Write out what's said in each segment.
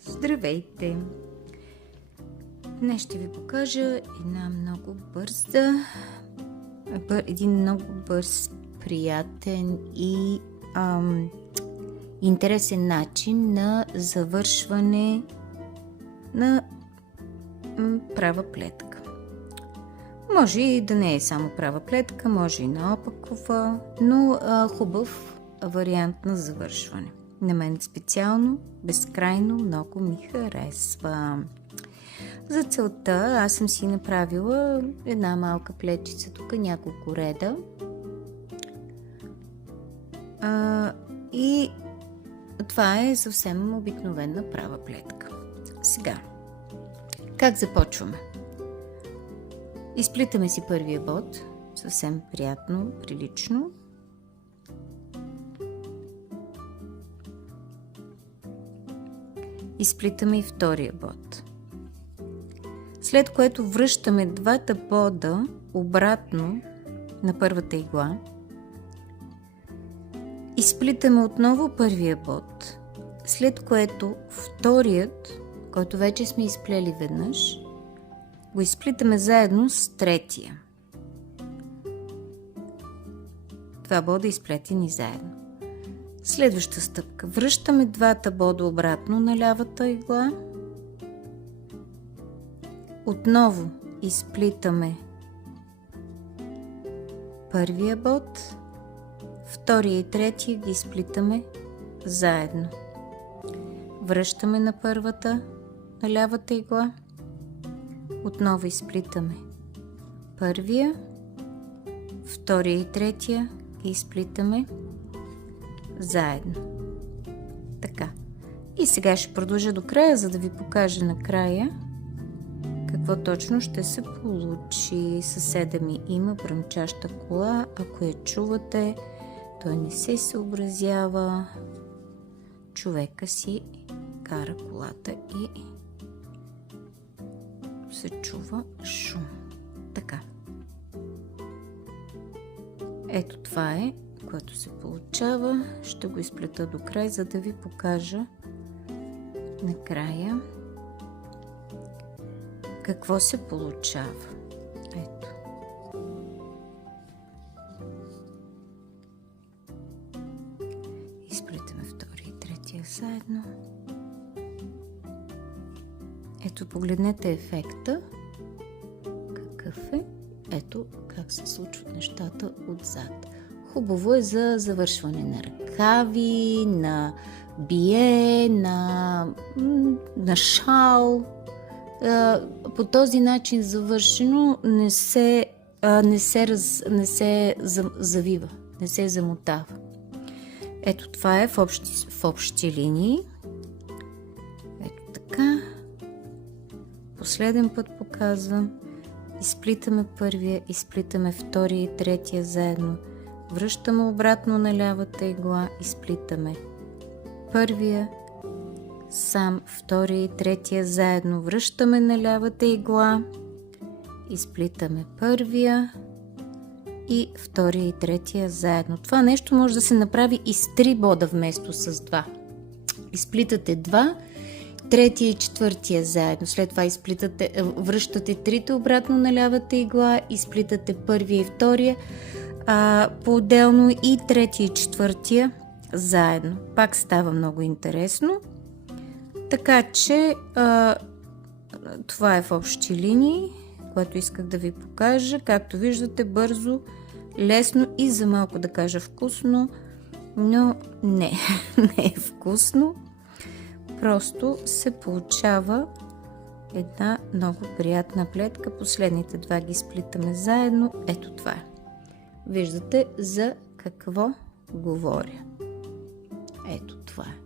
Здравейте! Днес ще ви покажа един много бърз, приятен и интересен начин на завършване на права плетка. Може и да не е само права плетка, може и на опакова, но хубав вариант на завършване. На мен специално, безкрайно много ми харесва. За целта аз съм си направила една малка плетчица, тук няколко реда. И това е съвсем обикновена права плетка. Сега, как започваме? Изплитаме си първия бод, съвсем приятно, прилично. Изплитаме и втория бод. След което връщаме двата бода обратно на първата игла. Изплитаме отново първия бод, след което вторият, който вече сме изплели веднъж, го изплитаме заедно с третия. Два бода изплетени заедно. Следваща стъпка. Връщаме двата бода обратно на лявата игла. Отново изплитаме първия бод, втория и третия ги изплитаме заедно. Връщаме на първата, на лявата игла. Отново изплитаме първия, втория и третия ги изплитаме заедно. Така. И сега ще продължа до края, за да ви покажа накрая какво точно ще се получи. Съседа ми има бръмчаща кола. Ако я чувате, той не се съобразява. Човека си кара колата и се чува шум. Така. Ето това е, което се получава. Ще го изплета до край, за да ви покажа накрая какво се получава. Ето. Изплитаме втория и третия заедно. Ето, погледнете ефекта. Какъв е? Ето как се случват нещата отзад. Хубаво е за завършване на ръкави, на бие, на шал. По този начин завършено не се завива, не се замотава. Ето това е в общи линии. Ето така. Последен път показвам. Изплитаме първия, изплитаме втория и третия заедно. Връщаме обратно на лявата игла, изплитаме първия, сам, втория и третия заедно. Връщаме на лявата игла, изплитаме първия и втория и третия заедно. Това нещо може да се направи и с 3 бода вместо с 2. Изплитате 2, третия и четвъртия заедно. След това връщате трите обратно на лявата игла, изплитате първия и втория по-отделно и третия и четвъртия заедно. Пак става много интересно. Така че това е в общи линии, което исках да ви покажа. Както виждате, бързо, лесно и за малко да кажа вкусно, но не е вкусно. Просто се получава една много приятна плетка. Последните два ги сплитаме заедно. Ето това е. Виждате за какво говоря. Ето това е.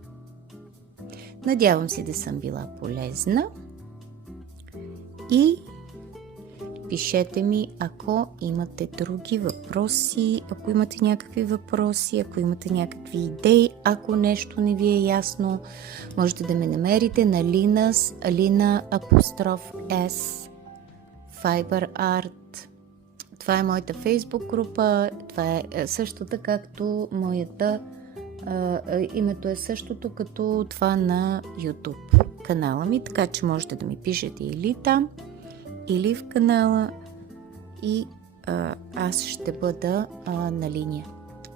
Надявам се да съм била полезна и пишете ми, ако имате други въпроси, ако имате някакви въпроси, ако имате някакви идеи, ако нещо не ви е ясно, можете да ме намерите на Lina_S Fiber Art. Това е моята Facebook група, това е също така както моята Името е същото като това на YouTube канала ми, така че можете да ми пишете или там, или в канала и аз ще бъда на линия.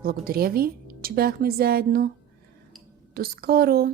Благодаря ви, че бяхме заедно. До скоро!